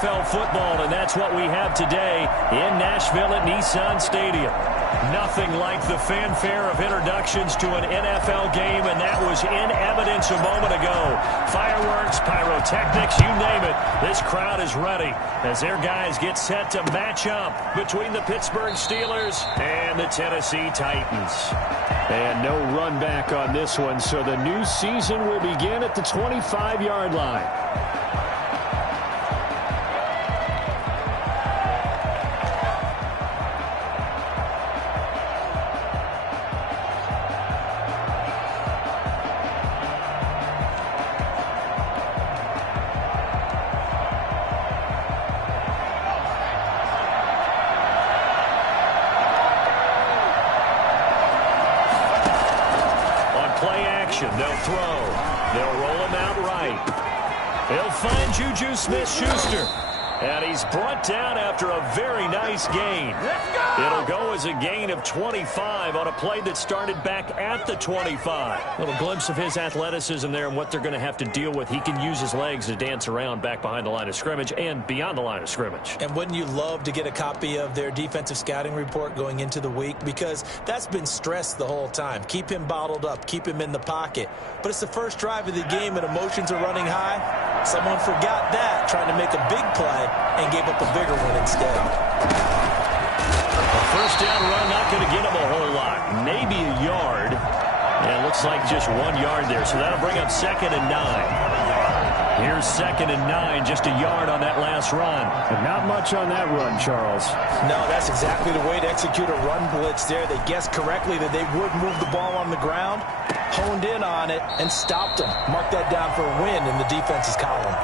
NFL football, and that's what we have today in Nashville at Nissan Stadium. Nothing like the fanfare of introductions to an NFL game, and that was in evidence a moment ago. Fireworks, pyrotechnics, you name it. This crowd is ready as their guys get set to match up between the Pittsburgh Steelers and the Tennessee Titans. And no run back on this one, so the new season will begin at the 25-yard line. They'll throw. They'll roll him out right. They'll find Juju Smith-Schuster. And he's brought down after a very nice gain. It'll go as a gain of 25 on a play that started back at the 25. Little glimpse of his athleticism there and what they're going to have to deal with. He can use his legs to dance around back behind the line of scrimmage and beyond the line of scrimmage. And wouldn't you love to get a copy of their defensive scouting report going into the week? Because that's been stressed the whole time. Keep him bottled up. Keep him in the pocket. But it's the first drive of the game and emotions are running high. Someone forgot that, trying to make a big play, and gave up a bigger one instead. A first down run, not going to get him a whole lot. Maybe a yard. And it looks like just 1 yard there. So that'll bring up 2nd and 9. Here's 2nd and 9, just a yard on that last run. And not much on that run, Charles. No, that's exactly the way to execute a run blitz there. They guessed correctly that they would move the ball on the ground, honed in on it, and stopped them. Mark that down for a win in the defense's column.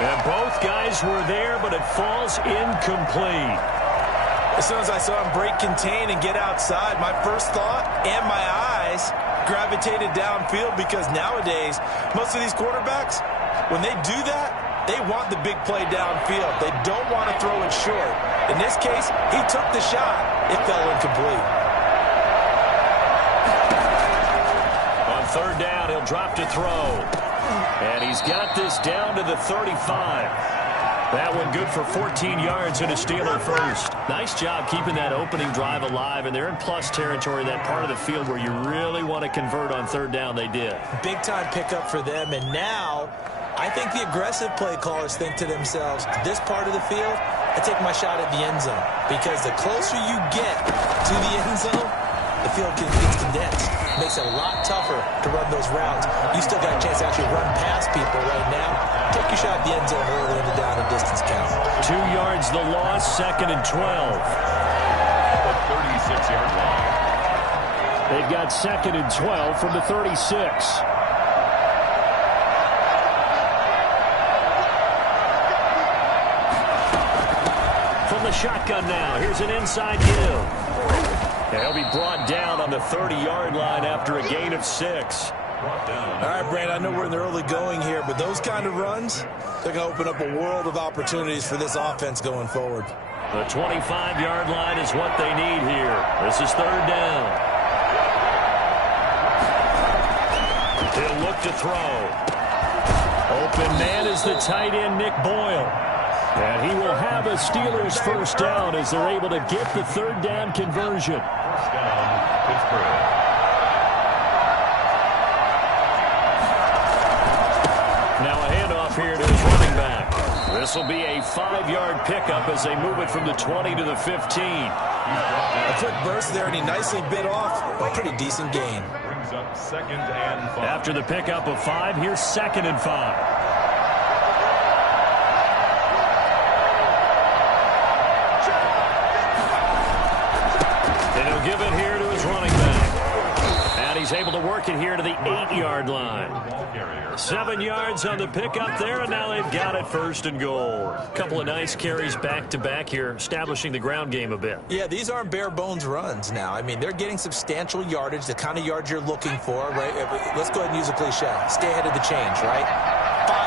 And both guys were there, but it falls incomplete. As soon as I saw him break contain and get outside, my first thought and my eyes gravitated downfield, because nowadays, most of these quarterbacks, when they do that, they want the big play downfield. They don't want to throw it short. In this case, he took the shot. It fell incomplete. On 3rd down, he'll drop to throw. And he's got this down to the 35. That one good for 14 yards and a Steeler first. Nice job keeping that opening drive alive, and they're in plus territory, that part of the field where you really want to convert on 3rd down. They did. Big-time pickup for them, and now I think the aggressive play callers think to themselves, this part of the field, I take my shot at the end zone, because the closer you get to the end zone, the field gets condensed. Makes it a lot tougher to run those routes. You still got a chance to actually run past people right now. Take your shot at the end zone early in the down and distance count. 2 yards the loss, 2nd and 12. The 36-yard line. They've got 2nd and 12 from the 36. From the shotgun now, here's an inside give. And he'll be brought down on the 30-yard line after a gain of 6. All right, Brandon, I know we're in the early going here, but those kind of runs, they're going to open up a world of opportunities for this offense going forward. The 25-yard line is what they need here. This is 3rd down. He'll look to throw. Open man is the tight end, Nick Boyle. And he will have a Steelers first down as they're able to get the 3rd down conversion. First down, Pittsburgh. Now a handoff here to his running back. This will be a 5-yard pickup as they move it from the 20 to the 15. A quick burst there, and he nicely bit off a pretty decent gain. Brings up 2nd and 5. After the pickup of 5, here's 2nd and 5. Give it here to his running back. And he's able to work it here to the 8-yard line. 7 yards on the pickup there, and now they've got it 1st and goal. A couple of nice carries back-to-back here, establishing the ground game a bit. Yeah, these aren't bare-bones runs now. I mean, they're getting substantial yardage, the kind of yards you're looking for, right? Let's go ahead and use a cliche. Stay ahead of the change, right?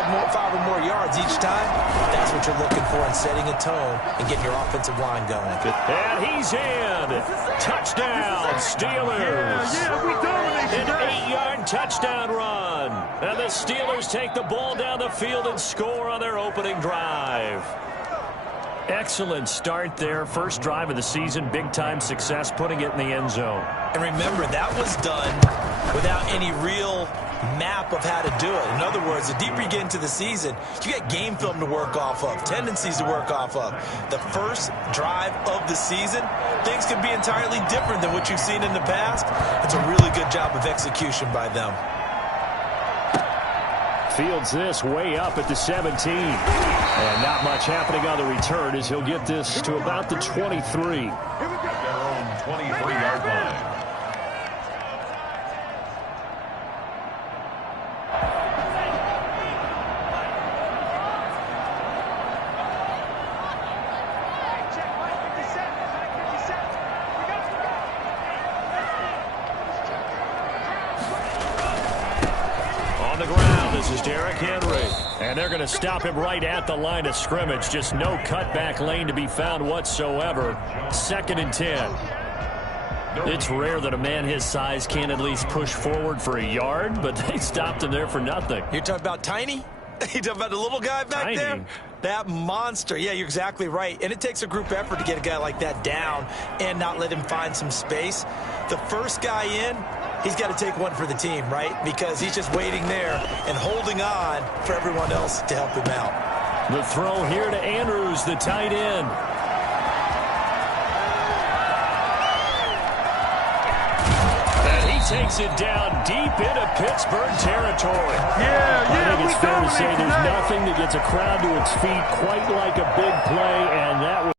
5 or more yards each time. That's what you're looking for in setting a tone and getting your offensive line going. And he's in. Touchdown, Steelers. Yeah, we dominate. An 8-yard touchdown run. And the Steelers take the ball down the field and score on their opening drive. Excellent start there. First drive of the season, big-time success, putting it in the end zone. And remember, that was done without any real map of how to do it. In other words, the deeper you get into the season, you got game film to work off of, tendencies to work off of. The first drive of the season, things can be entirely different than what you've seen in the past. It's a really good job of execution by them. Fields this way up at the 17. And not much happening on the return as he'll get this to about the 23. At their own 23-yard line. On the ground, this is Derrick Henry. And they're going to stop him right at the line of scrimmage. Just no cutback lane to be found whatsoever. 2nd and 10. It's rare that a man his size can at least push forward for a yard, but they stopped him there for nothing. You're talking about Tiny? You're talking about the little guy back Tiny. there? That monster. Yeah, you're exactly right. And it takes a group effort to get a guy like that down and not let him find some space. The first guy in, he's got to take one for the team, right? Because he's just waiting there and holding on for everyone else to help him out. The throw here to Andrews, the tight end. And he takes it down deep into Pittsburgh territory. I think it's fair to say there's nothing that gets a crowd to its feet quite like a big play, and that was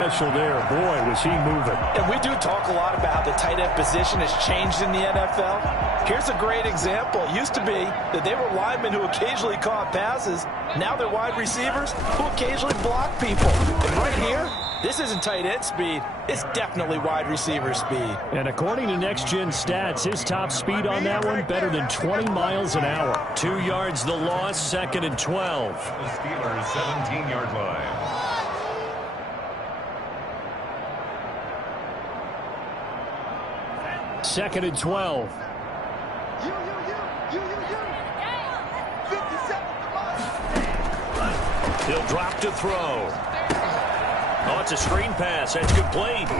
special there. Boy, was he moving. And we do talk a lot about how the tight end position has changed in the NFL. Here's a great example. It used to be that they were linemen who occasionally caught passes. Now they're wide receivers who occasionally block people. And right here, this isn't tight end speed. It's definitely wide receiver speed. And according to Next Gen Stats, his top speed on that one, better than 20 miles an hour. 2 yards the loss, 2nd and 12. The Steelers' 17-yard line. Second and 12. He'll drop to throw. Oh, it's a screen pass. That's complete.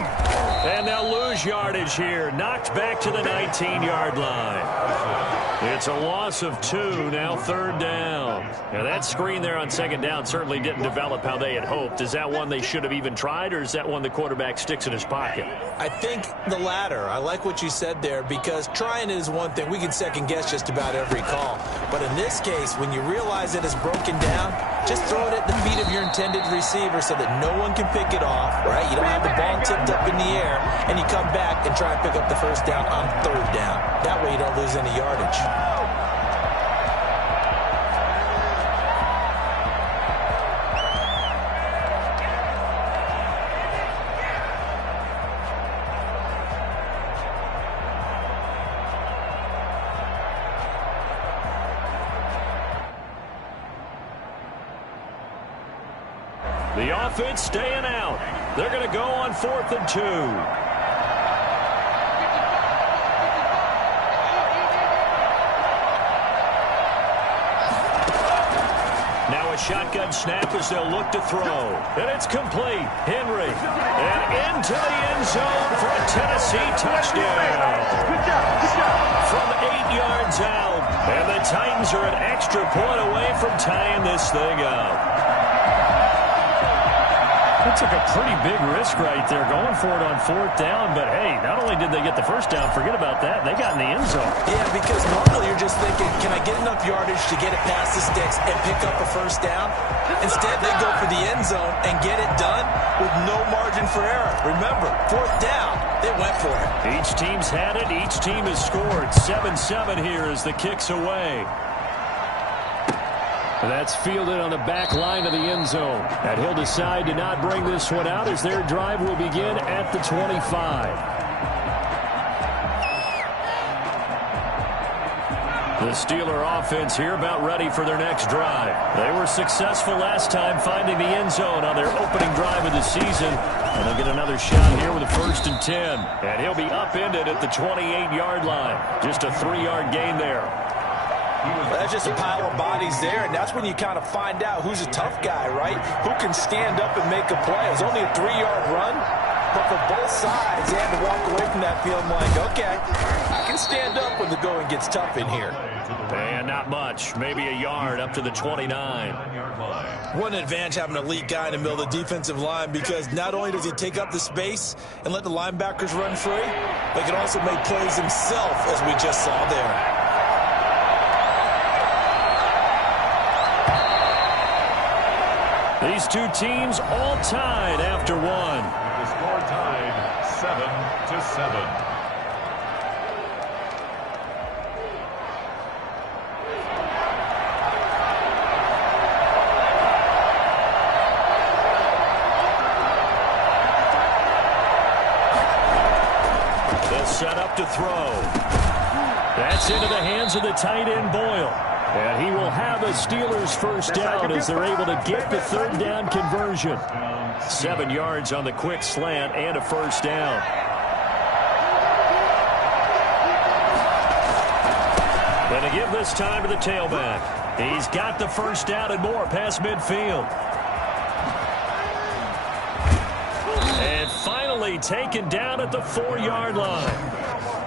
And they'll lose yardage here. Knocked back to the 19-yard line. It's a loss of 2, now 3rd down. Now that screen there on 2nd down certainly didn't develop how they had hoped. Is that one they should have even tried, or is that one the quarterback sticks in his pocket? I think the latter. I like what you said there, because trying it is one thing. We can second guess just about every call. But in this case, when you realize it is broken down, just throw it at the feet of your intended receiver so that no one can pick it off, right? You don't have the ball tipped up in the air, and you come back and try and pick up the 1st down on 3rd down. That way you don't lose any yardage. The offense staying out. They're going to go on 4th and 2. Now a shotgun snap as they'll look to throw. And it's complete. Henry. And into the end zone for a Tennessee touchdown. From 8 yards out. And the Titans are an extra point away from tying this thing up. They took a pretty big risk right there going for it on 4th down. But, hey, not only did they get the 1st down, forget about that, they got in the end zone. Yeah, because normally you're just thinking, can I get enough yardage to get it past the sticks and pick up a 1st down? Instead, they go for the end zone and get it done with no margin for error. Remember, 4th down, they went for it. Each team's had it. Each team has scored. 7-7 here as the kick's away. That's fielded on the back line of the end zone. And he'll decide to not bring this one out as their drive will begin at the 25. The Steeler offense here about ready for their next drive. They were successful last time finding the end zone on their opening drive of the season. And they'll get another shot here with a 1st and 10. And he'll be upended at the 28-yard line. Just a 3-yard gain there. Well, that's just a pile of bodies there, and that's when you kind of find out who's a tough guy, right? Who can stand up and make a play. It was only a 3-yard run, but for both sides, they had to walk away from that feeling like, okay, I can stand up when the going gets tough in here. And not much, maybe a yard up to the 29. What an advantage having an elite guy in the middle of the defensive line, because not only does he take up the space and let the linebackers run free, but he can also make plays himself, as we just saw there. These two teams all tied after one. The score tied 7-7. Set up to throw. That's into the hands of the tight end, Boyle. And he will have a Steelers first down as they're able to get the third down conversion. 7 yards on the quick slant and a first down. And to give this time to the tailback. He's got the first down and more past midfield. And finally taken down at the 4-yard line.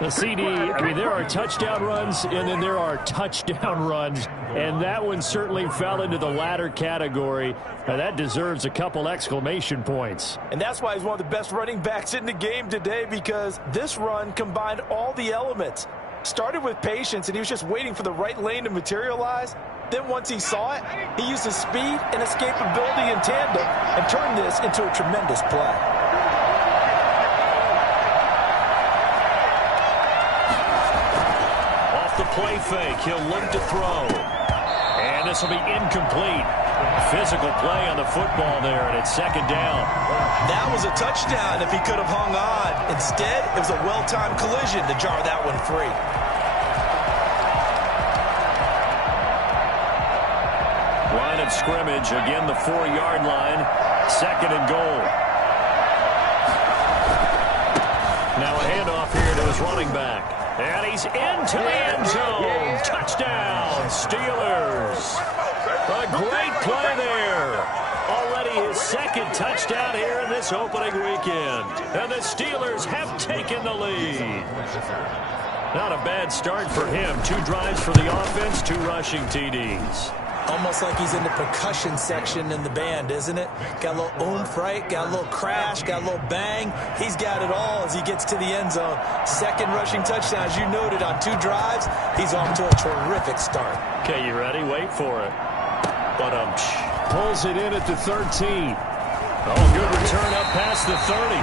The CD, I mean, there are touchdown runs, and then there are touchdown runs, and that one certainly fell into the latter category. That deserves a couple exclamation points. And that's why he's one of the best running backs in the game today, because this run combined all the elements. Started with patience, and he was just waiting for the right lane to materialize. Then once he saw it, he used his speed and escapability in tandem and turned this into a tremendous play. Play fake. He'll look to throw. And this will be incomplete. Physical play on the football there, and it's second down. That was a touchdown if he could have hung on. Instead, it was a well-timed collision to jar that one free. Line of scrimmage, again the 4-yard line. Second and goal. Now a handoff here to his running back. And he's into the end zone. Touchdown, Steelers. A great play there. Already his second touchdown here in this opening weekend. And the Steelers have taken the lead. Not a bad start for him. 2 drives for the offense, 2 rushing TDs. Almost like he's in the percussion section in the band, isn't it? Got a little oomph, right? Got a little crash, got a little bang. He's got it all as he gets to the end zone. Second rushing touchdown, as you noted, on 2 drives. He's off to a terrific start. Okay, you ready? Wait for it. But pulls it in at the 13. Oh, good return up past the 30.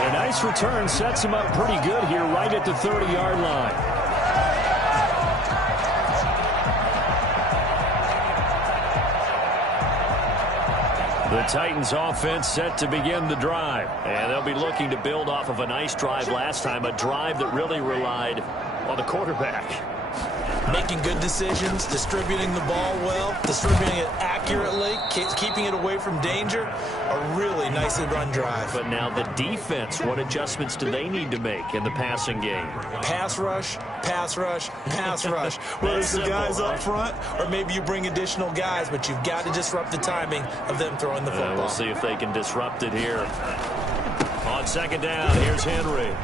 And a nice return sets him up pretty good here right at the 30-yard line. The Titans offense set to begin the drive. And they'll be looking to build off of a nice drive last time, a drive that really relied on the quarterback. Making good decisions, distributing the ball well, distributing it accurately, keeping it away from danger. A really nicely run drive. But now the defense, what adjustments do they need to make in the passing game? Pass rush, pass rush, pass rush. Whether it's the guys up front or maybe you bring additional guys, but you've got to disrupt the timing of them throwing the football. We'll see if they can disrupt it here. On second down, here's Henry.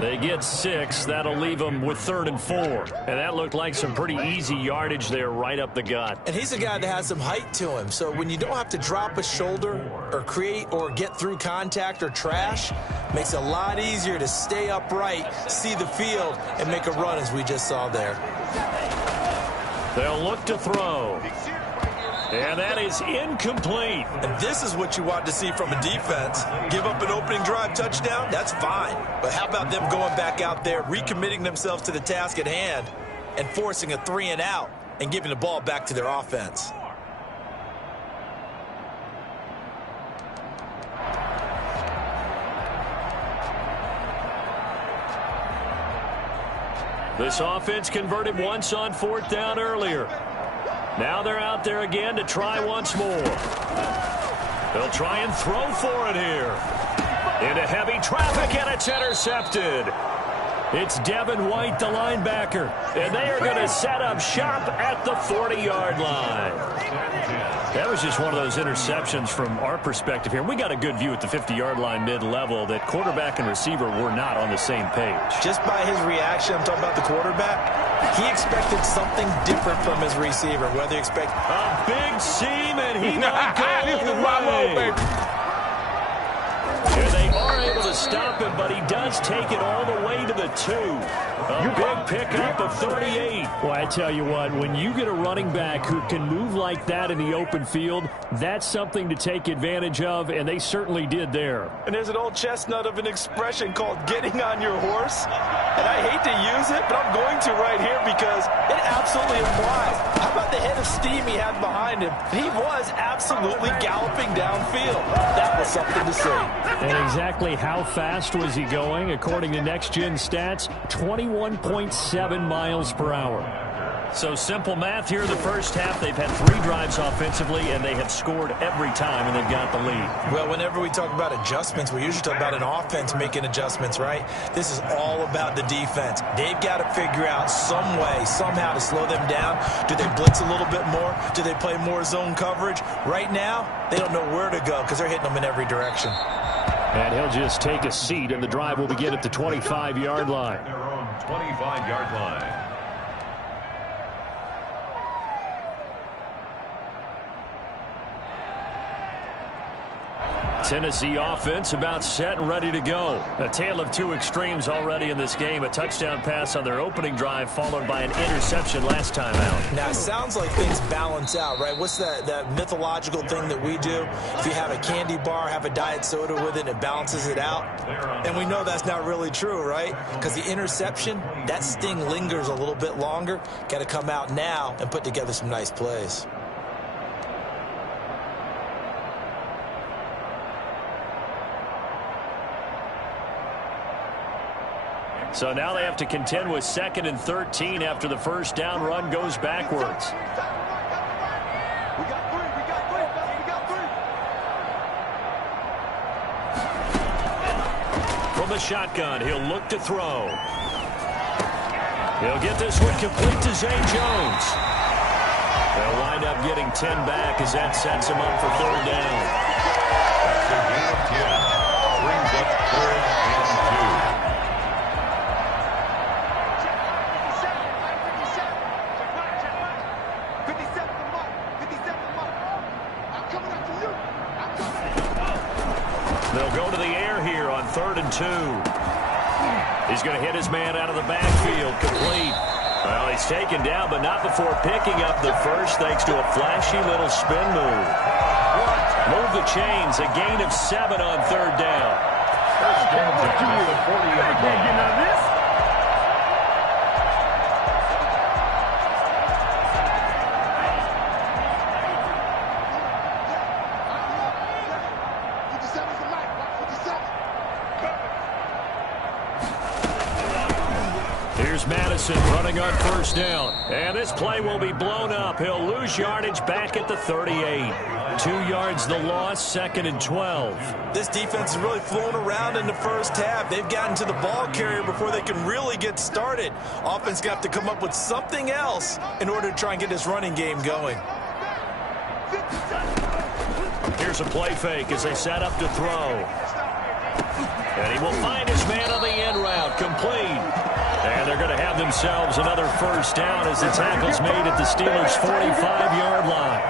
They get 6. That'll leave them with 3rd and 4. And that looked like some pretty easy yardage there right up the gut. And he's a guy that has some height to him. So when you don't have to drop a shoulder or create or get through contact or trash, makes it a lot easier to stay upright, see the field, and make a run as we just saw there. They'll look to throw. And that is incomplete. And this is what you want to see from a defense. Give up an opening drive touchdown, that's fine. But how about them going back out there, recommitting themselves to the task at hand, and forcing a 3 and out and giving the ball back to their offense? This offense converted once on 4th down earlier. Now they're out there again to try once more. They'll try and throw for it here. Into heavy traffic, and it's intercepted. It's Devin White, the linebacker. And they are going to set up shop at the 40-yard line. That was just one of those interceptions from our perspective here. We got a good view at the 50-yard line mid-level that quarterback and receiver were not on the same page. Just by his reaction, I'm talking about the quarterback, he expected something different from his receiver. Whether he expect a big seam, and he might go all the way. And they are able to stop him, but he does take it all the way to the 2. A big pickup of 38. Well, I tell you what, when you get a running back who can move like that in the open field, that's something to take advantage of, and they certainly did there. And there's an old chestnut of an expression called getting on your horse. And I hate to use it, but I'm going to right here because it absolutely applies. How about the head of steam he had behind him? He was absolutely galloping downfield. That was something to see. And exactly how fast was he going? According to Next Gen Stats, 21.7 miles per hour. So simple math here in the first half. They've had 3 drives offensively, and they have scored every time, and they've got the lead. Well, whenever we talk about adjustments, we usually talk about an offense making adjustments, right? This is all about the defense. They've got to figure out some way, somehow to slow them down. Do they blitz a little bit more? Do they play more zone coverage? Right now, they don't know where to go because they're hitting them in every direction. And he'll just take a seat, and the drive will begin at the 25-yard line. Their own 25-yard line. Tennessee offense about set and ready to go. A tale of 2 extremes already in this game. A touchdown pass on their opening drive followed by an interception last time out. Now, it sounds like things balance out, right? What's that mythological thing that we do? If you have a candy bar, have a diet soda with it, it balances it out. And we know that's not really true, right? Because the interception, that sting lingers a little bit longer. Got to come out now and put together some nice plays. So now they have to contend with 2nd and 13 after the first down run goes backwards. From the shotgun, he'll look to throw. He'll get this one complete to Zay Jones. They'll wind up getting 10 back as that sets him up for 3rd down. That's a gain of 10. Brings up 3rd and 2. They'll go to the air here on 3rd and 2. He's going to hit his man out of the backfield. Complete. Well, he's taken down, but not before picking up the first thanks to a flashy little spin move. Move the chains. A gain of 7 on 3rd down. First down to the 40-yard line. Madison running on 1st down. And this play will be blown up. He'll lose yardage back at the 38. 2 yards the loss, 2nd and 12. This defense is really flown around in the first half. They've gotten to the ball carrier before they can really get started. Offense got to come up with something else in order to try and get this running game going. Here's a play fake as they set up to throw. And he will find his man on the end route. Complete. And they're going to have themselves another first down as the tackle's made at the Steelers' 45-yard line.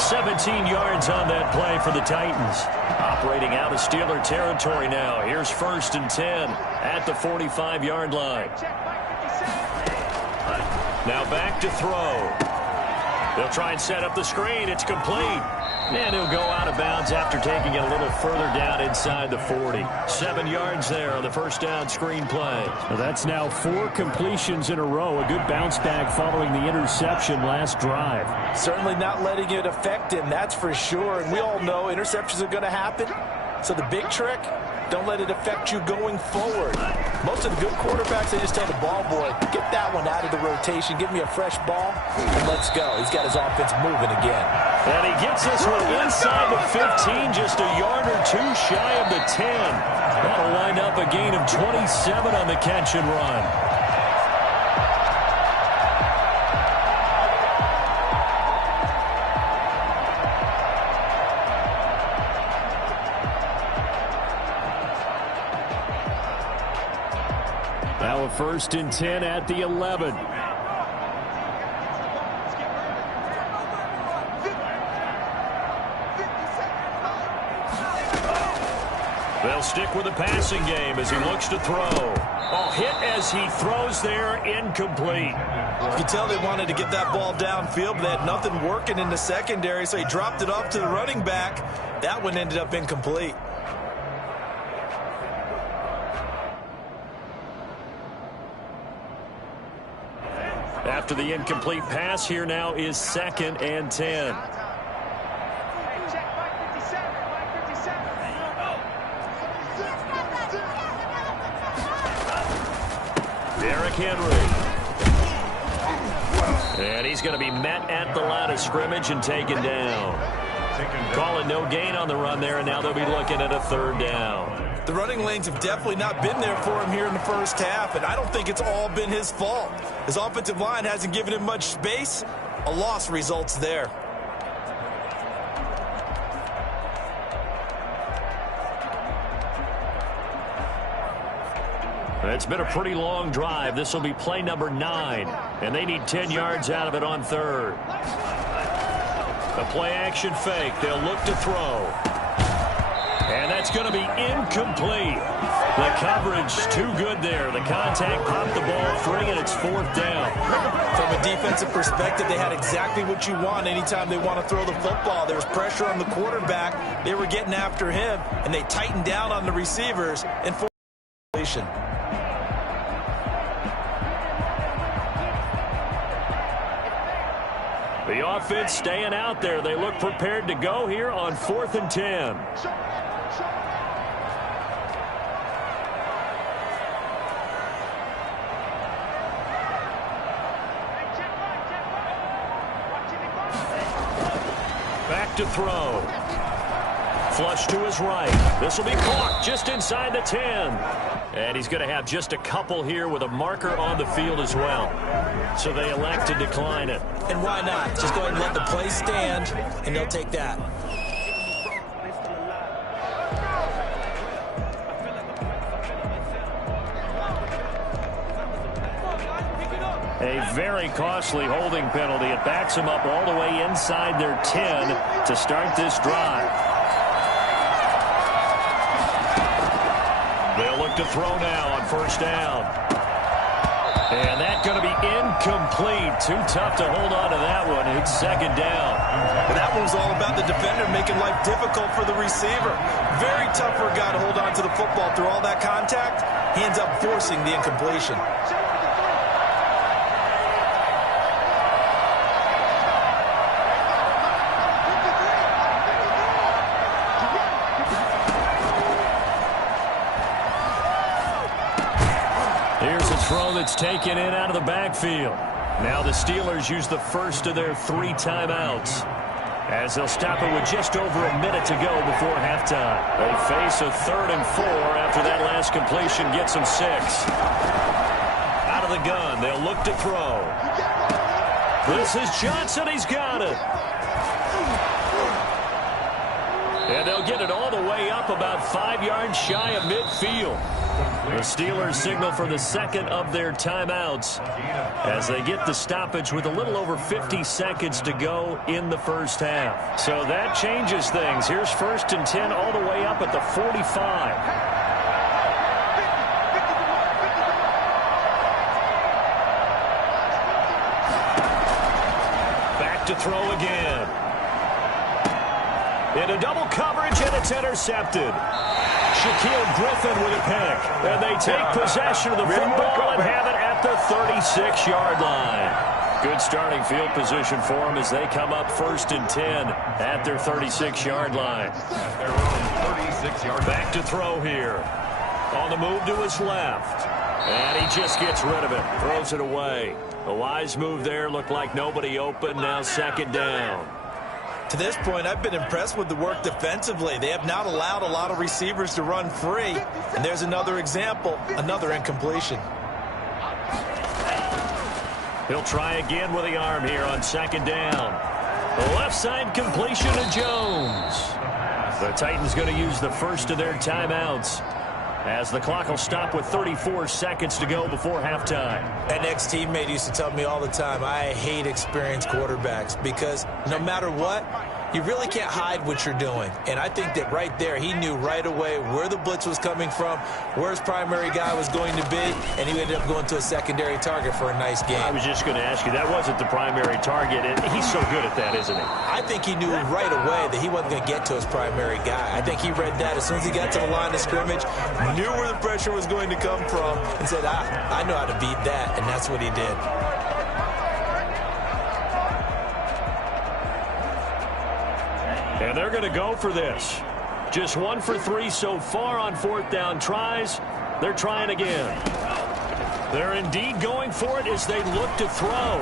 17 yards on that play for the Titans. Operating out of Steeler territory now. Here's 1st and 10 at the 45-yard line. Now back to throw. They'll try and set up the screen. It's complete. And he'll go out of bounds after taking it a little further down inside the 40. 7 yards there on the first down screen play. Well, that's now 4 completions in a row. A good bounce back following the interception last drive. Certainly not letting it affect him, that's for sure. And we all know interceptions are going to happen. So the big trick, don't let it affect you going forward. Most of the good quarterbacks, they just tell the ball boy, get that one out of the rotation, give me a fresh ball, and let's go. He's got his offense moving again. And he gets this one inside the 15, just a yard or two shy of the 10. That'll wind up a gain of 27 on the catch and run. Now a 1st and 10 at the 11. They'll stick with the passing game as he looks to throw. Oh, hit as he throws there, incomplete. You can tell they wanted to get that ball downfield, but they had nothing working in the secondary, so he dropped it off to the running back. That one ended up incomplete. After the incomplete pass, here now is 2nd and 10. Derrick Henry. And he's going to be met at the line of scrimmage and taken down. Call it no gain on the run there, and now they'll be looking at a 3rd down. The running lanes have definitely not been there for him here in the first half, and I don't think it's all been his fault. His offensive line hasn't given him much space. A loss results there. It's been a pretty long drive. This will be play number 9, and they need 10 yards out of it on 3rd. A play-action fake. They'll look to throw. And that's going to be incomplete. The coverage too good there. The contact popped the ball free, and it's 4th down. From a defensive perspective, they had exactly what you want anytime they want to throw the football. There was pressure on the quarterback. They were getting after him, and they tightened down on the receivers and forced completion. The offense staying out there. They look prepared to go here on 4th and 10. Back to throw. Flush to his right. This will be caught just inside the 10. And he's going to have just a couple here with a marker on the field as well. So they elect to decline it. And why not? Just go ahead and let the play stand, and they'll take that. A very costly holding penalty. It backs them up all the way inside their 10 to start this drive. They'll look to throw now on 1st down. And that's going to be incomplete. Too tough to hold on to that one. It's 2nd down. Well, that one was all about the defender making life difficult for the receiver. Very tough for a guy to hold on to the football through all that contact. He ends up forcing the incompletion. Throw that's taken in out of the backfield. Now the Steelers use the first of their 3 timeouts, as they'll stop it with just over a minute to go before halftime. They face a 3rd and 4 after that last completion gets them 6. Out of the gun, they'll look to throw. This is Johnson. He's got it. And they'll get it all the way up about 5 yards shy of midfield. The Steelers signal for the 2nd of their timeouts as they get the stoppage with a little over 50 seconds to go in the first half. So that changes things. Here's 1st and 10 all the way up at the 45. Back to throw again. Into double coverage, and it's intercepted. Shaquille Griffin with a pick. And they take possession of the football and have it at the 36-yard line. Good starting field position for them as they come up 1st and 10 at their 36-yard line. Back to throw here. On the move to his left. And he just gets rid of it. Throws it away. A wise move there. Looked like nobody open. Now 2nd down. To this point, I've been impressed with the work defensively. They have not allowed a lot of receivers to run free. And there's another example, another incompletion. He'll try again with the arm here on second down. The left side completion to Jones. The Titans going to use the first of their timeouts, as the clock will stop with 34 seconds to go before halftime. An ex-teammate used to tell me all the time, I hate experienced quarterbacks because no matter what, you really can't hide what you're doing. And I think that right there, he knew right away where the blitz was coming from, where his primary guy was going to be, and he ended up going to a secondary target for a nice game. I was just going to ask you, that wasn't the primary target, and he's so good at that, isn't he? I think he knew right away that he wasn't going to get to his primary guy. I think he read that as soon as he got to the line of scrimmage, knew where the pressure was going to come from, and said, I know how to beat that, and that's what he did. And they're going to go for this. Just 1 for 3 so far on fourth down tries. They're trying again. They're indeed going for it as they look to throw.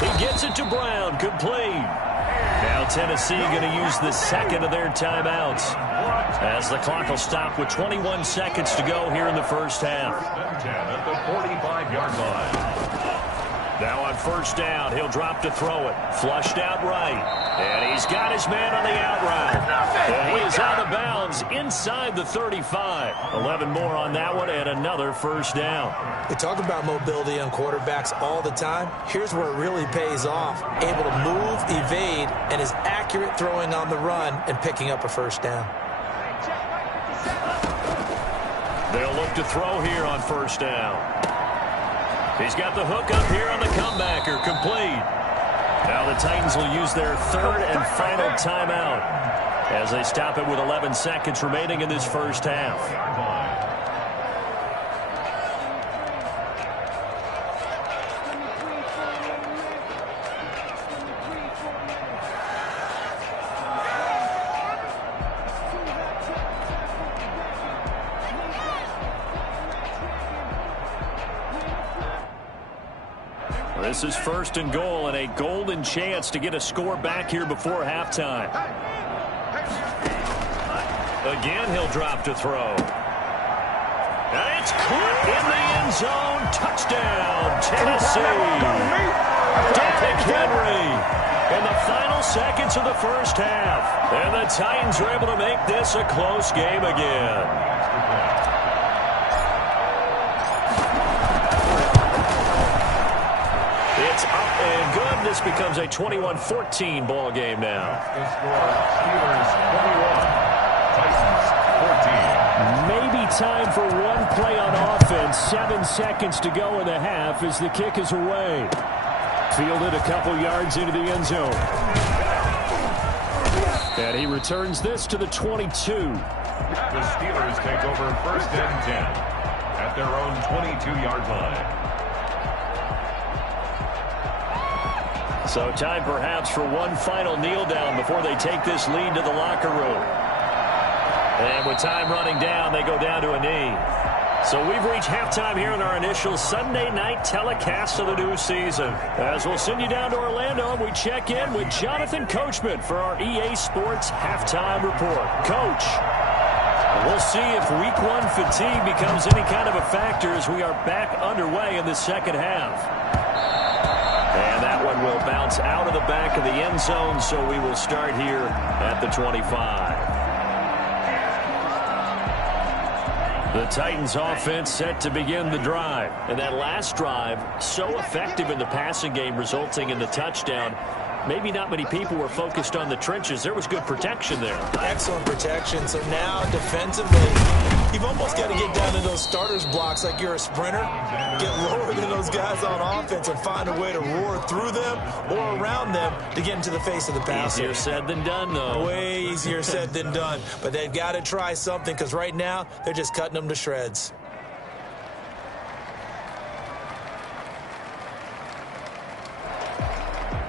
He gets it to Brown, complete. Now Tennessee going to use the second of their timeouts, as the clock will stop with 21 seconds to go here in the first half. At the 45-yard line. Now on first down, he'll drop to throw it. Flushed out right. And he's got his man on the out route. And he is out of bounds inside the 35. 11 more on that one and another first down. We talk about mobility on quarterbacks all the time. Here's where it really pays off. Able to move, evade, and is accurate throwing on the run and picking up a first down. They'll look to throw here on first down. He's got the hook up here on the comebacker, complete. Now the Titans will use their third and final timeout as they stop it with 11 seconds remaining in this first half. This is first and goal and a golden chance to get a score back here before halftime. Again, he'll drop to throw. And it's caught in the end zone. Touchdown, Tennessee. Derrick Henry in the final seconds of the first half. And the Titans are able to make this a close game again. It's up and good. This becomes a 21-14 ball game now. The score, Steelers 21, Titans 14. Maybe time for one play on offense. 7 seconds to go in the half as the kick is away. Fielded a couple yards into the end zone. And he returns this to the 22. The Steelers take over first and 10 at their own 22-yard line. So time perhaps for one final kneel down before they take this lead to the locker room. And with time running down, they go down to a knee. So we've reached halftime here in our initial Sunday night telecast of the new season. As we'll send you down to Orlando, we check in with Jonathan Coachman for our EA Sports halftime report. Coach, we'll see if week one fatigue becomes any kind of a factor as we are back underway in the second half. And that one will bounce out of the back of the end zone, so we will start here at the 25. The Titans offense set to begin the drive. And that last drive, so effective in the passing game, resulting in the touchdown. Maybe not many people were focused on the trenches. There was good protection there. Excellent protection. So now defensively, you've almost got to get down to those starters blocks like you're a sprinter. Get lower than those guys on offense and find a way to roar through them or around them to get into the face of the passer. Easier said than done, though. Way easier said than done. But they've got to try something because right now they're just cutting them to shreds.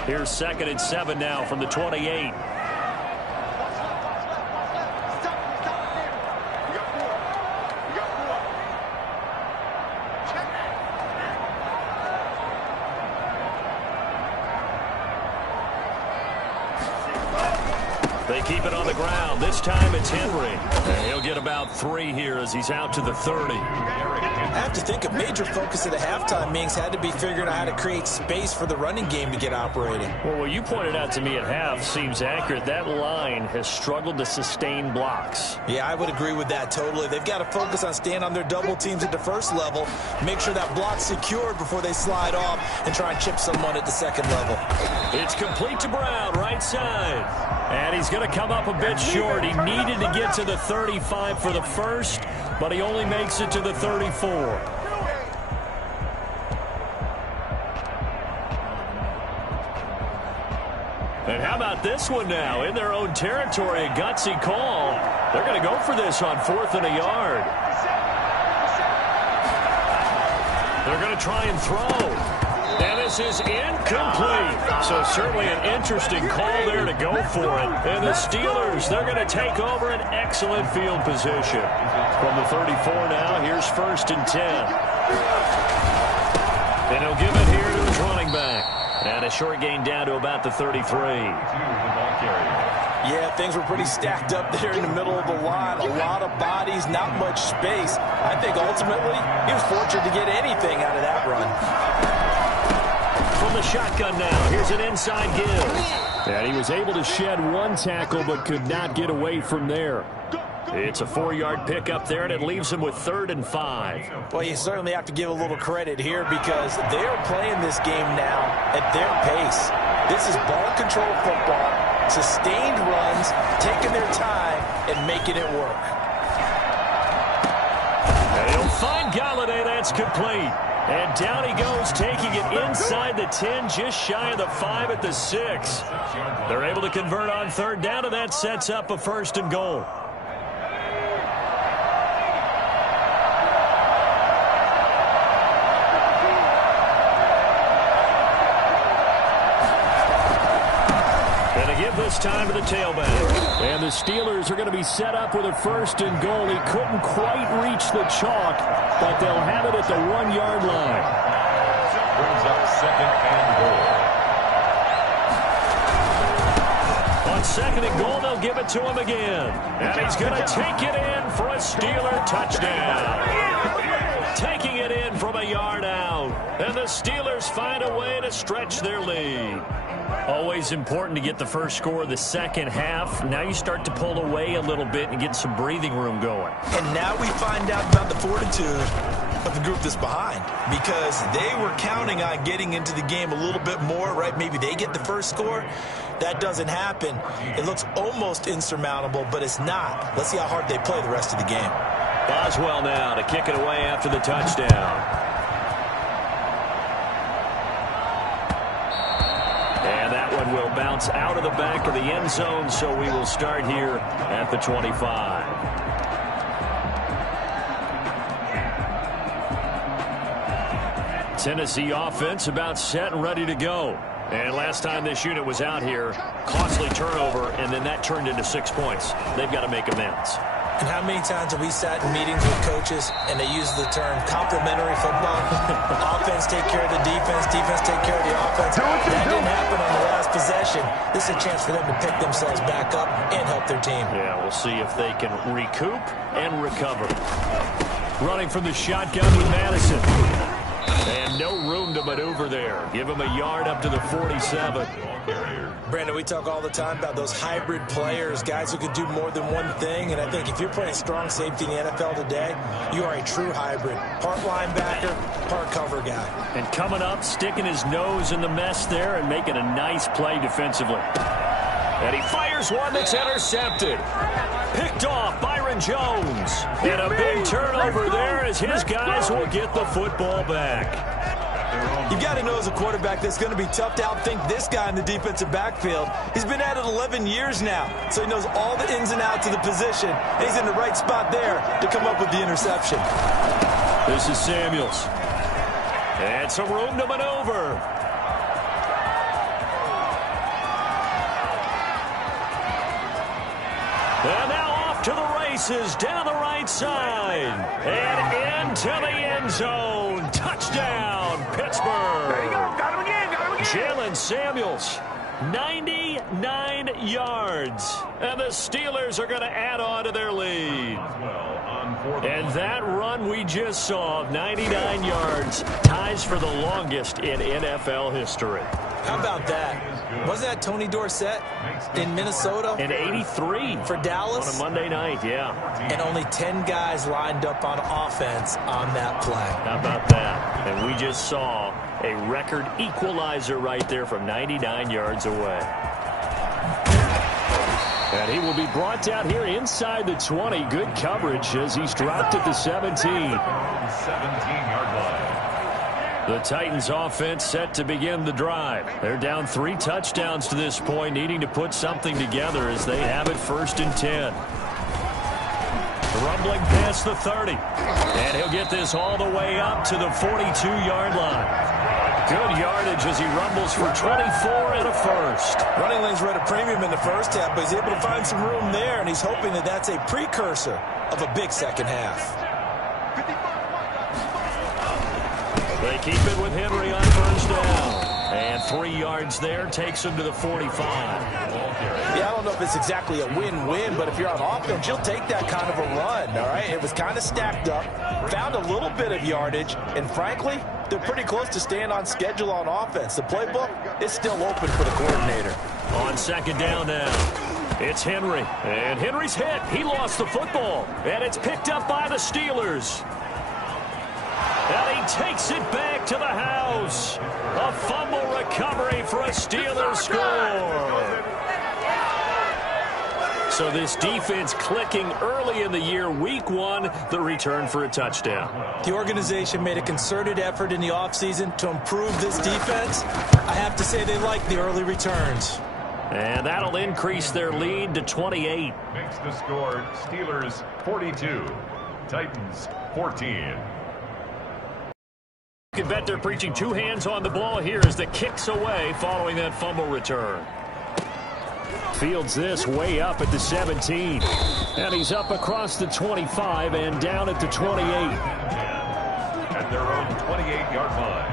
Here's 2nd and 7 now from the 28. They keep it on the ground. This time it's Henry. And he'll get about 3 here as he's out to the 30. I have to think a major focus of the halftime meetings had to be figuring out how to create space for the running game to get operating. Well, what you pointed out to me at half seems accurate. That line has struggled to sustain blocks. Yeah, I would agree with that totally. They've got to focus on staying on their double teams at the first level, make sure that block's secured before they slide off and try and chip someone at the second level. It's complete to Brown, right side. And he's going to come up a bit short. He needed to get to the 35 for the first, but he only makes it to the 34. And how about this one now? In their own territory, a gutsy call. They're going to go for this on 4th and a yard. They're going to try and throw. And this is incomplete. So certainly an interesting call there to go for it. And the Steelers, they're going to take over an excellent field position. From the 34 now, here's 1st and 10. And he'll give it here to his running back. And a short gain down to about the 33. Yeah, things were pretty stacked up there in the middle of the line. A lot of bodies, not much space. I think ultimately he was fortunate to get anything out of that run. From the shotgun now, here's an inside give. And he was able to shed 1 tackle but could not get away from there. It's a 4-yard pickup there, and it leaves him with 3rd and 5. Well, you certainly have to give a little credit here because they're playing this game now at their pace. This is ball control football, sustained runs, taking their time and making it work. And he'll find Galladay. That's complete. And down he goes, taking it inside the 10, just shy of the 5 at the 6. They're able to convert on 3rd down, and that sets up a 1st and goal. And a give this time to the tailback. And the Steelers are going to be set up with a 1st and goal. He couldn't quite reach the chalk, but they'll have it at the 1-yard line. Brings up 2nd and goal. On 2nd and goal, they'll give it to him again. And he's going to take it in for a Steeler touchdown. Taking it in from a yard out. And the Steelers find a way to stretch their lead. Always important to get the first score of the second half. Now you start to pull away a little bit and get some breathing room going. And now we find out about the fortitude of the group that's behind because they were counting on getting into the game a little bit more, right? Maybe they get the first score. That doesn't happen. It looks almost insurmountable, but it's not. Let's see how hard they play the rest of the game. Boswell now to kick it away after the touchdown. And that one will bounce out of the back of the end zone, so we will start here at the 25. Tennessee offense about set and ready to go. And last time this unit was out here, costly turnover, and then that turned into 6 points. They've got to make amends. And how many times have we sat in meetings with coaches and they use the term complementary football? Offense take care of the defense, defense take care of the offense. That didn't happen on the last possession. This is a chance for them to pick themselves back up and help their team. Yeah, we'll see if they can recoup and recover. Running from the shotgun with Madison. And no room to maneuver there. Give him a yard up to the 47. Brandon, we talk all the time about those hybrid players, guys who can do more than one thing. And I think if you're playing strong safety in the NFL today, you are a true hybrid. Part linebacker, part cover guy. And coming up, sticking his nose in the mess there and making a nice play defensively. And he fires one that's intercepted. Picked off Byron Jones. And a big turnover there as his guys will get the football back. You've got to know as a quarterback that's going to be tough to outthink this guy in the defensive backfield. He's been at it 11 years now, so he knows all the ins and outs of the position. And he's in the right spot there to come up with the interception. This is Samuels. And some room to maneuver. And now off to the races down the right side. And into the end zone. Touchdown, Pittsburgh. There you go. Got him again. Got him again. Jalen Samuels. 99 yards. And the Steelers are going to add on to their lead. And that run we just saw of 99 yards ties for the longest in NFL history. How about that? Wasn't that Tony Dorsett in Minnesota? In 83. For Dallas? On a Monday night, yeah. And only 10 guys lined up on offense on that play. How about that? And we just saw a record equalizer right there from 99 yards away. And he will be brought down here inside the 20. Good coverage as he's dropped at the 17. 17-yard line. The Titans offense set to begin the drive. They're down 3 touchdowns to this point, needing to put something together as they have it 1st and 10. Rumbling past the 30. And he'll get this all the way up to the 42-yard line. Good yardage as he rumbles for 24 and a first. Running lanes were at a premium in the first half, but he's able to find some room there, and he's hoping that that's a precursor of a big second half. They keep it with Henry on first down. And 3 yards there takes him to the 45. Yeah, I don't know if it's exactly a win-win, but if you're on offense, you'll take that kind of a run, all right? It was kind of stacked up, found a little bit of yardage, and frankly, they're pretty close to staying on schedule on offense. The playbook is still open for the coordinator. On second down now, it's Henry. And Henry's hit. He lost the football. And it's picked up by the Steelers. And he takes it back to the house. A fumble recovery for a Steelers score. So this defense clicking early in the year. Week 1, the return for a touchdown. The organization made a concerted effort in the offseason to improve this defense. I have to say they like the early returns. And that'll increase their lead to 28. Makes the score Steelers 42, Titans 14. You can bet they're preaching 2 hands on the ball here as the kick's away following that fumble return. Fields this way up at the 17. And he's up across the 25 and down at the 28. At their own 28-yard line.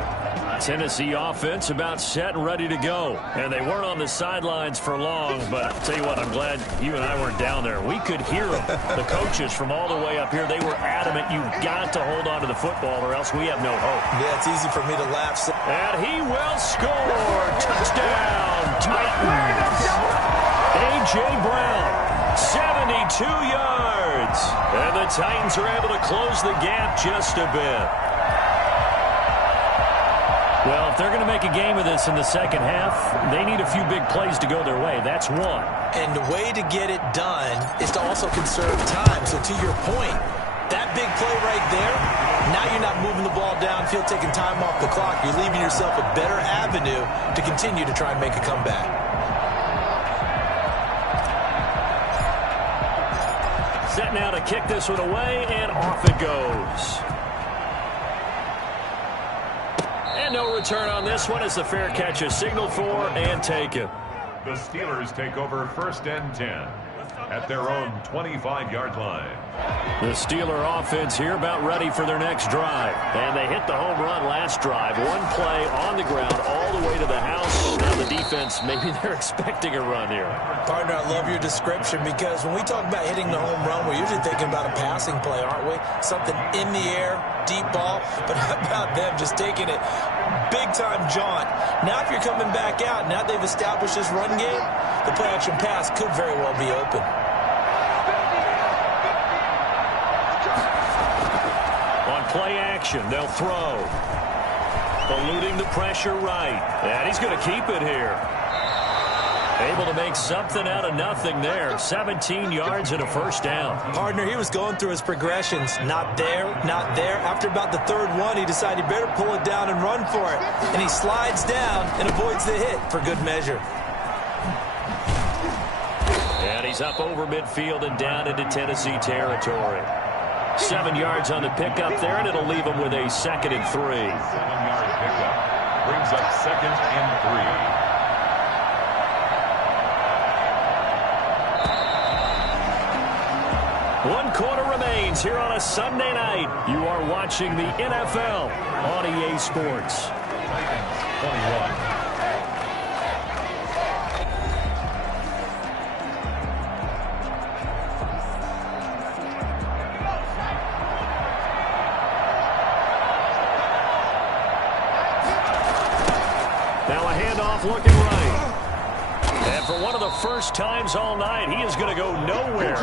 Tennessee offense about set and ready to go. And they weren't on the sidelines for long, but I'll tell you what, I'm glad you and I weren't down there. We could hear them. The coaches from all the way up here, they were adamant, you've got to hold on to the football or else we have no hope. Yeah, it's easy for me to laugh. And he will score. Touchdown, Titans. A.J. Brown, 72 yards. And the Titans are able to close the gap just a bit. Well, if they're going to make a game of this in the second half, they need a few big plays to go their way. That's one. And the way to get it done is to also conserve time. So to your point, that big play right there, now you're not moving the ball downfield, taking time off the clock. You're leaving yourself a better avenue to continue to try and make a comeback. Set now to kick this one away, and off it goes. And no return on this one as the fair catch is signaled for and taken. The Steelers take over 1st and 10 at their own 25-yard line. The Steeler offense here about ready for their next drive. And they hit the home run last drive. One play on the ground all the way to the house. Now the defense, maybe they're expecting a run here. Partner, I love your description because when we talk about hitting the home run, we're usually thinking about a passing play, aren't we? Something in the air, deep ball. But how about them just taking it big-time jaunt? Now if you're coming back out, now they've established this run game, the play-action pass could very well be open. Play action, they'll throw. Eluding the pressure right. And he's going to keep it here. Able to make something out of nothing there. 17 yards and a first down. Partner, he was going through his progressions. Not there, not there. After about the third one, he decided he better pull it down and run for it. And he slides down and avoids the hit for good measure. And he's up over midfield and down into Tennessee territory. 7 yards on the pickup there, and it'll leave him with a 2nd and 3. 7-yard pickup brings up 2nd and 3. 1 quarter remains here on a Sunday night. You are watching the NFL on EA Sports. Titans 21. off looking right. And for one of the first times all night, he is going to go nowhere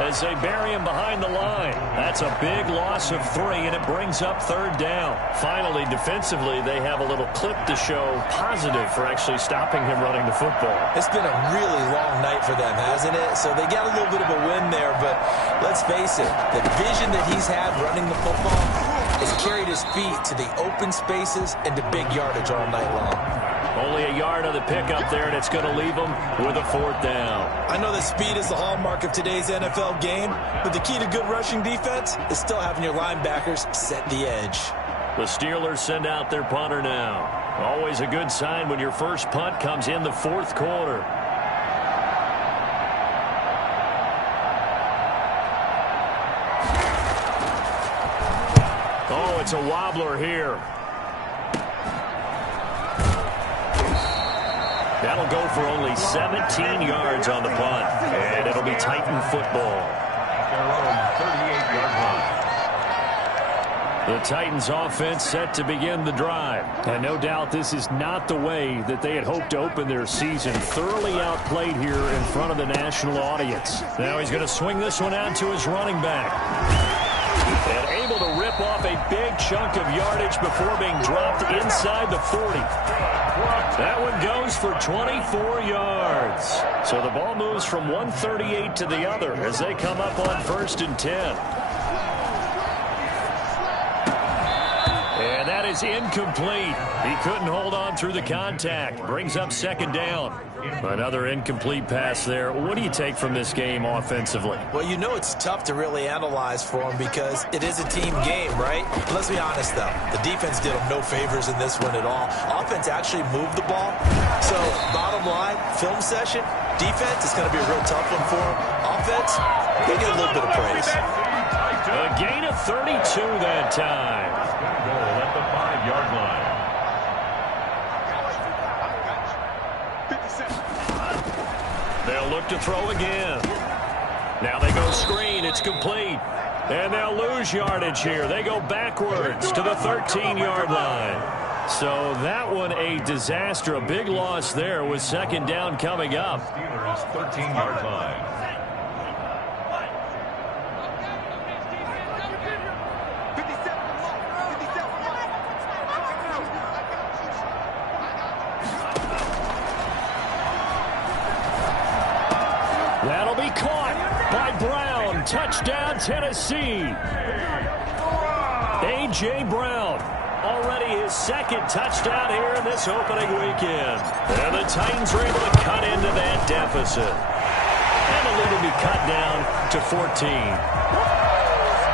as they bury him behind the line. That's a big loss of 3, and it brings up 3rd down. Finally, defensively, they have a little clip to show positive for actually stopping him running the football. It's been a really long night for them, hasn't it? So they got a little bit of a win there, but let's face it, the vision that he's had running the football has carried his feet to the open spaces and to big yardage all night long. Only a yard on the pickup there, and it's going to leave them with a 4th down. I know that speed is the hallmark of today's NFL game, but the key to good rushing defense is still having your linebackers set the edge. The Steelers send out their punter now. Always a good sign when your first punt comes in the 4th quarter. Oh, it's a wobbler here. That'll go for only 17 yards on the punt, and it'll be Titan football. Their own 38-yard line. The Titans offense set to begin the drive. And no doubt this is not the way that they had hoped to open their season. Thoroughly outplayed here in front of the national audience. Now he's going to swing this one out to his running back. And able to rip off a big chunk of yardage before being dropped inside the 40. That one goes for 24 yards. So the ball moves from 138 to the other as they come up on 1st and 10. And that is incomplete. He couldn't hold on through the contact. Brings up 2nd down. Another incomplete pass there. What do you take from this game offensively? Well, you know it's tough to really analyze for them because it is a team game, right? Let's be honest, though. The defense did them no favors in this one at all. Offense actually moved the ball. So, bottom line, film session, defense is going to be a real tough one for them. Offense, they get a little bit of praise. A gain of 32 that time. Goal at the 5-yard line. They'll look to throw again. Now they go screen. It's complete. And they'll lose yardage here. They go backwards to the 13-yard line. So that one a disaster. A big loss there with 2nd down coming up. Steelers 13-yard line. That'll be caught by Brown. Touchdown, Tennessee. A.J. Brown. Already his 2nd touchdown here in this opening weekend. And the Titans are able to cut into that deficit. And the lead will be cut down to 14.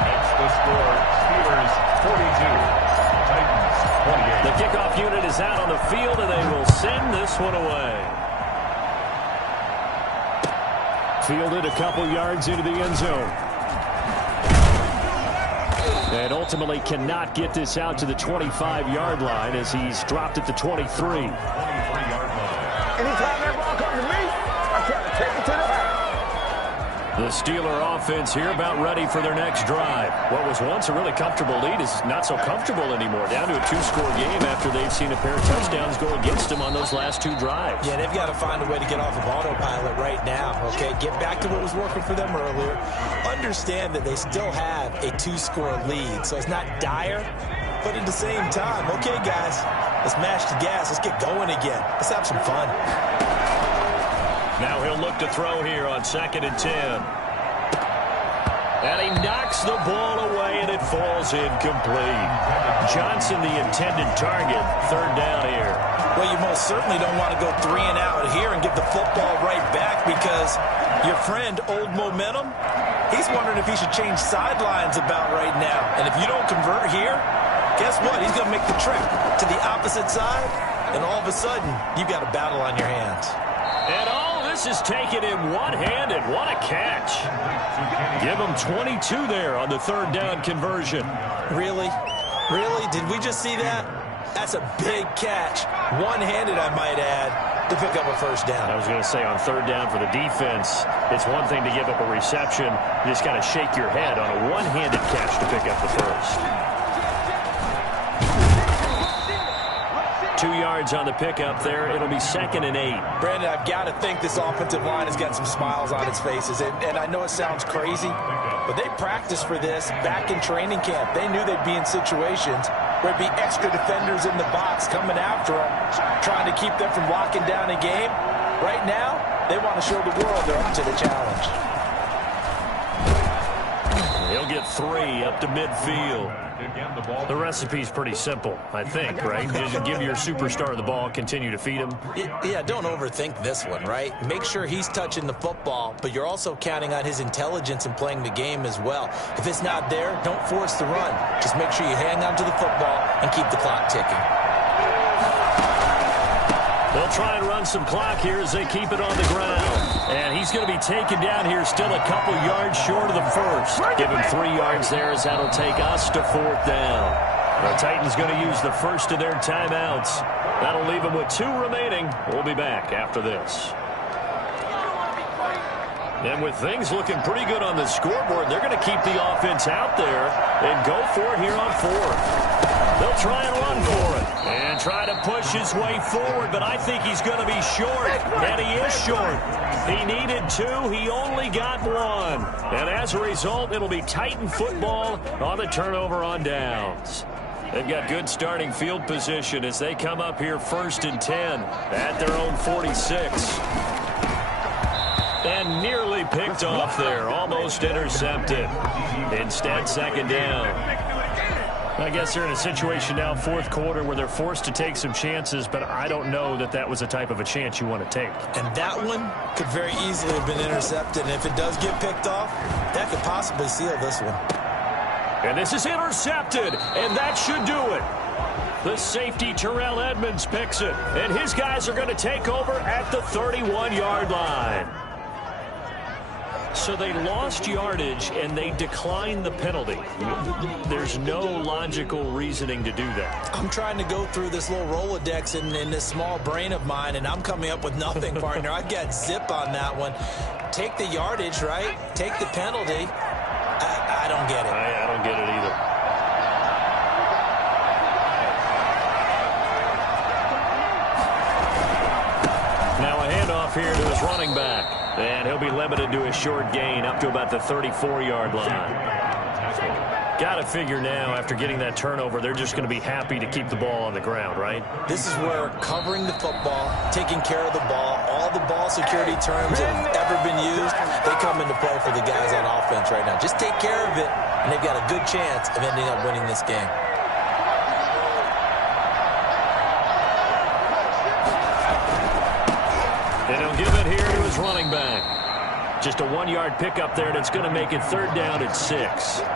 That's the score. Steelers 42. Titans 28. The kickoff unit is out on the field, and they will send this one away. Fielded a couple yards into the end zone. And ultimately cannot get this out to the 25-yard line as he's dropped at the 23. 23-yard line. Anytime that ball comes to me, I try to take it to the house. The Steeler offense here about ready for their next drive. What was once a really comfortable lead is not so comfortable anymore. Down to a 2-score game after they've seen a pair of touchdowns go against them on those last 2 drives. Yeah, they've got to find a way to get off of autopilot right now, okay? Get back to what was working for them earlier. Understand that they still have a 2-score lead, so it's not dire, but at the same time, okay, guys, let's mash the gas. Let's get going again. Let's have some fun. Now he'll look to throw here on 2nd and 10. And he knocks the ball away, and it falls incomplete. Johnson, the intended target. 3rd down here. Well, you most certainly don't want to go 3 and out here and give the football right back because your friend, Old Momentum, he's wondering if he should change sidelines about right now. And if you don't convert here, guess what? He's going to make the trip to the opposite side, and all of a sudden, you've got a battle on your hands. And all this is taken in one-handed. What a catch. Give him 22 there on the 3rd down conversion. Really? Really? Did we just see that? That's a big catch. One-handed, I might add, to pick up a 1st down. I was going to say on 3rd down for the defense, it's one thing to give up a reception. You just got to shake your head on a one-handed catch to pick up the 1st. 2 yards on the pickup there. It'll be 2nd and 8. Brandon, I've got to think this offensive line has got some smiles on its faces. And I know it sounds crazy, but they practiced for this back in training camp. They knew they'd be in situations where there'd be extra defenders in the box coming after them, trying to keep them from locking down a game. Right now, they want to show the world they're up to the challenge. He'll get 3 up to midfield. The recipe's pretty simple, I think, right? Just give your superstar the ball, continue to feed him. Yeah, don't overthink this one, right? Make sure he's touching the football, but you're also counting on his intelligence in playing the game as well. If it's not there, don't force the run. Just make sure you hang on to the football and keep the clock ticking. They'll try and run some clock here as they keep it on the ground. And he's going to be taken down here still a couple yards short of the first. Give him 3 yards there as that'll take us to 4th down. The Titans going to use the first of their timeouts. That'll leave them with 2 remaining. We'll be back after this. And with things looking pretty good on the scoreboard, they're going to keep the offense out there and go for it here on 4th. They'll try and run for it and try to push his way forward, but I think he's going to be short, and he is short. He needed 2. He only got 1. And as a result, it'll be Titan football on the turnover on downs. They've got good starting field position as they come up here 1st and 10 at their own 46. And nearly picked off there, almost intercepted. Instead, 2nd down. I guess they're in a situation now, 4th quarter, where they're forced to take some chances, but I don't know that that was the type of a chance you want to take. And that one could very easily have been intercepted, and if it does get picked off, that could possibly seal this one. And this is intercepted, and that should do it. The safety, Terrell Edmonds, picks it, and his guys are going to take over at the 31-yard line. So they lost yardage, and they declined the penalty. There's no logical reasoning to do that. I'm trying to go through this little Rolodex in this small brain of mine, and I'm coming up with nothing, partner. I got zip on that one. Take the yardage, right? Take the penalty. I don't get it. I don't get it either. Now a handoff here to his running back. And he'll be limited to a short gain up to about the 34-yard line. Got to figure now, after getting that turnover, they're just going to be happy to keep the ball on the ground, right? This is where covering the football, taking care of the ball, all the ball security terms that have ever been used, they come into play for the guys on offense right now. Just take care of it, and they've got a good chance of ending up winning this game. And he'll give it here to his running back. Just a 1-yard pickup there, and it's going to make it 3rd down at 6.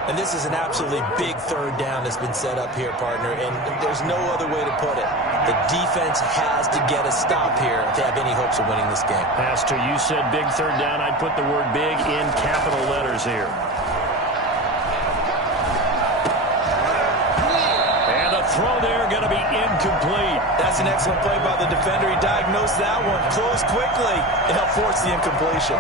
And this is an absolutely big 3rd down that's been set up here, partner, and there's no other way to put it. The defense has to get a stop here to have any hopes of winning this game. Pastor, you said big 3rd down. I'd put the word big in capital letters here. And the throw there going to be incomplete. That's an excellent play by the defender. He diagnosed that one, closed quickly, and helped force the incompletion.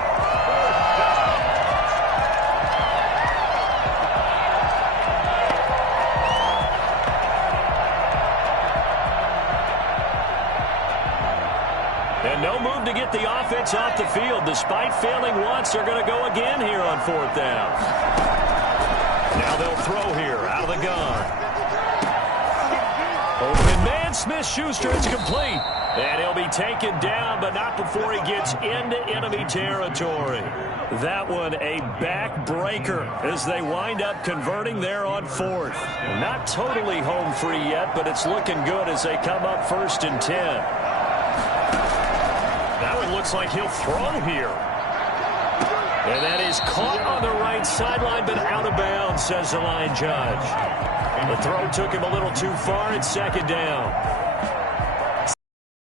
And no move to get the offense off the field. Despite failing once, they're going to go again here on 4th down. Now they'll throw here out of the gun. Open man, Smith-Schuster, it's complete. And he'll be taken down, but not before he gets into enemy territory. That one a backbreaker as they wind up converting there on 4th. Not totally home free yet, but it's looking good as they come up 1st and 10. Now it looks like he'll throw here. And that is caught on the right sideline, but out of bounds, says the line judge. The throw took him a little too far. It's 2nd down.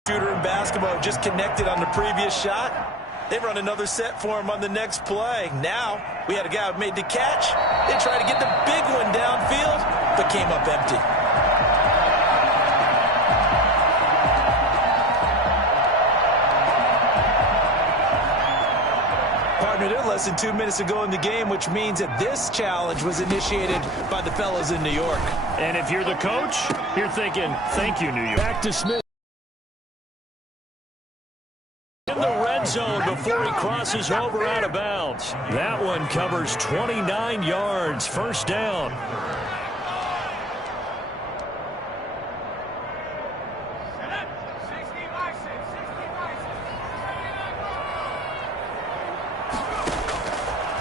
Shooter in basketball just connected on the previous shot. They run another set for him on the next play. Now we had a guy who made the catch. They tried to get the big one downfield, but came up empty. Partner, they're less than 2 minutes ago in the game, which means that this challenge was initiated by the fellas in New York. And if you're the coach, you're thinking, thank you, New York. Back to Smith. zone before he crosses over out of bounds. That one covers 29 yards, first down.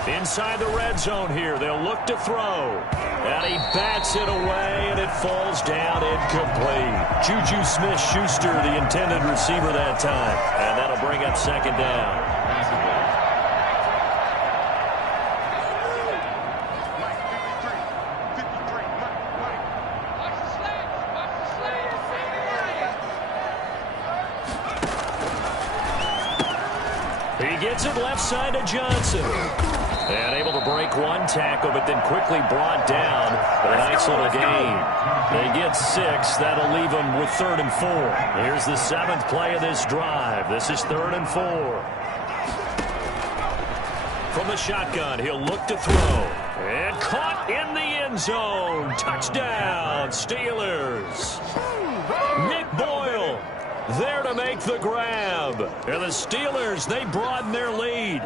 Inside the red zone here, they'll look to throw. And he bats it away, and it falls down incomplete. Juju Smith-Schuster, the intended receiver that time. And that'll bring up second down. He gets it left side to Johnson. And able to break one tackle, but then quickly brought down. But a nice little gain. They get 6. That'll leave them with 3rd and 4. Here's the 7th play of this drive. This is 3rd and 4. From the shotgun, he'll look to throw. And caught in the end zone. Touchdown, Steelers. Nick Boyle there to make the grab. And the Steelers, they broaden their lead.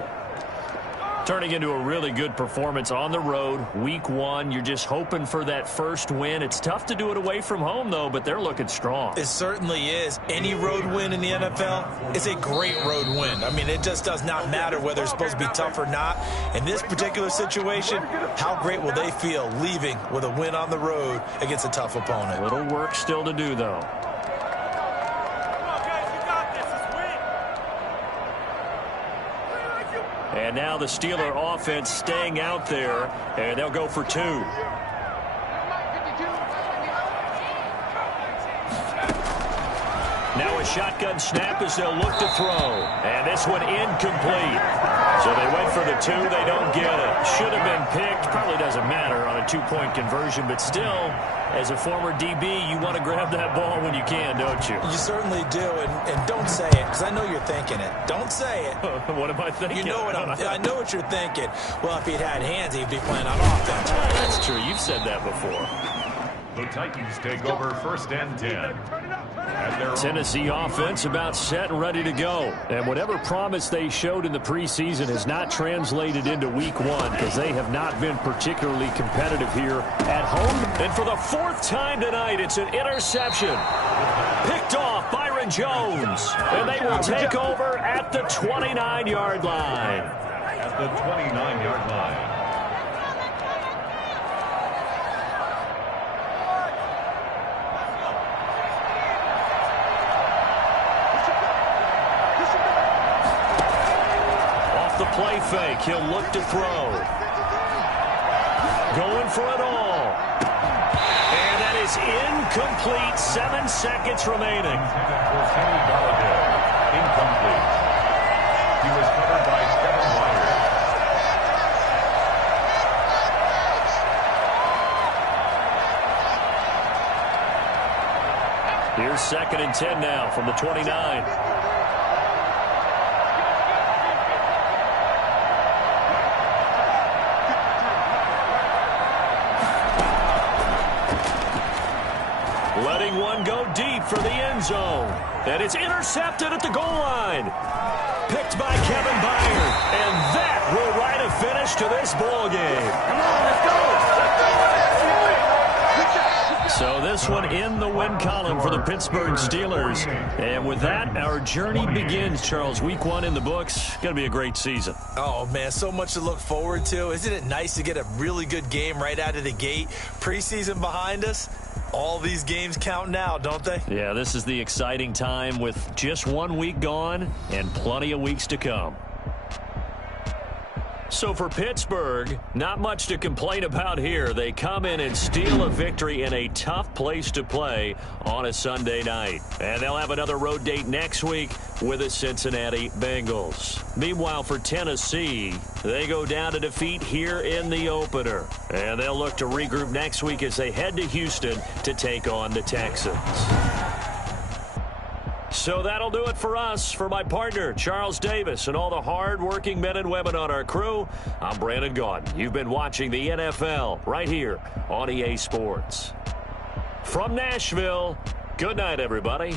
Turning into a really good performance on the road. Week 1, you're just hoping for that first win. It's tough to do it away from home, though, but they're looking strong. It certainly is. Any road win in the NFL is a great road win. I mean, it just does not matter whether it's supposed to be tough or not. In this particular situation, how great will they feel leaving with a win on the road against a tough opponent? A little work still to do, though. And now the Steeler offense staying out there, and they'll go for 2. Now a shotgun snap as they'll look to throw. And this one incomplete. So they wait for the 2. They don't get it. Should have been picked. Probably doesn't matter on a 2-point conversion, but still, as a former DB, you want to grab that ball when you can, don't you? You certainly do, and don't say it, because I know you're thinking it. Don't say it. What am I thinking? You know what I know what you're thinking. Well, if he'd had hands, he'd be playing on offense. That's true. You've said that before. The Titans take over 1st and 10. Tennessee offense about set and ready to go. And whatever promise they showed in the preseason has not translated into week 1 because they have not been particularly competitive here at home. And for the 4th time tonight, it's an interception. Picked off Byron Jones. And they will take over at the 29-yard line. At the 29-yard line. Play fake. He'll look to throw. Going for it all. And that is incomplete. 7 seconds remaining. Incomplete. He was covered by Stephen Myers. Here's 2nd and 10 now from the 29. Letting one go deep for the end zone. And it's intercepted at the goal line. Picked by Kevin Byard. And that will write a finish to this ball game. Come on, let's go. So this one in the win column for the Pittsburgh Steelers. And with that, our journey begins, Charles. Week 1 in the books. Going to be a great season. Oh, man, so much to look forward to. Isn't it nice to get a really good game right out of the gate? Preseason behind us. All these games count now, don't they? Yeah, this is the exciting time with just 1 week gone and plenty of weeks to come. So for Pittsburgh, not much to complain about here. They come in and steal a victory in a tough place to play on a Sunday night. And they'll have another road date next week with the Cincinnati Bengals. Meanwhile, for Tennessee, they go down to defeat here in the opener. And they'll look to regroup next week as they head to Houston to take on the Texans. So that'll do it for us. For my partner, Charles Davis, and all the hard-working men and women on our crew, I'm Brandon Gaudin. You've been watching the NFL right here on EA Sports. From Nashville, good night, everybody.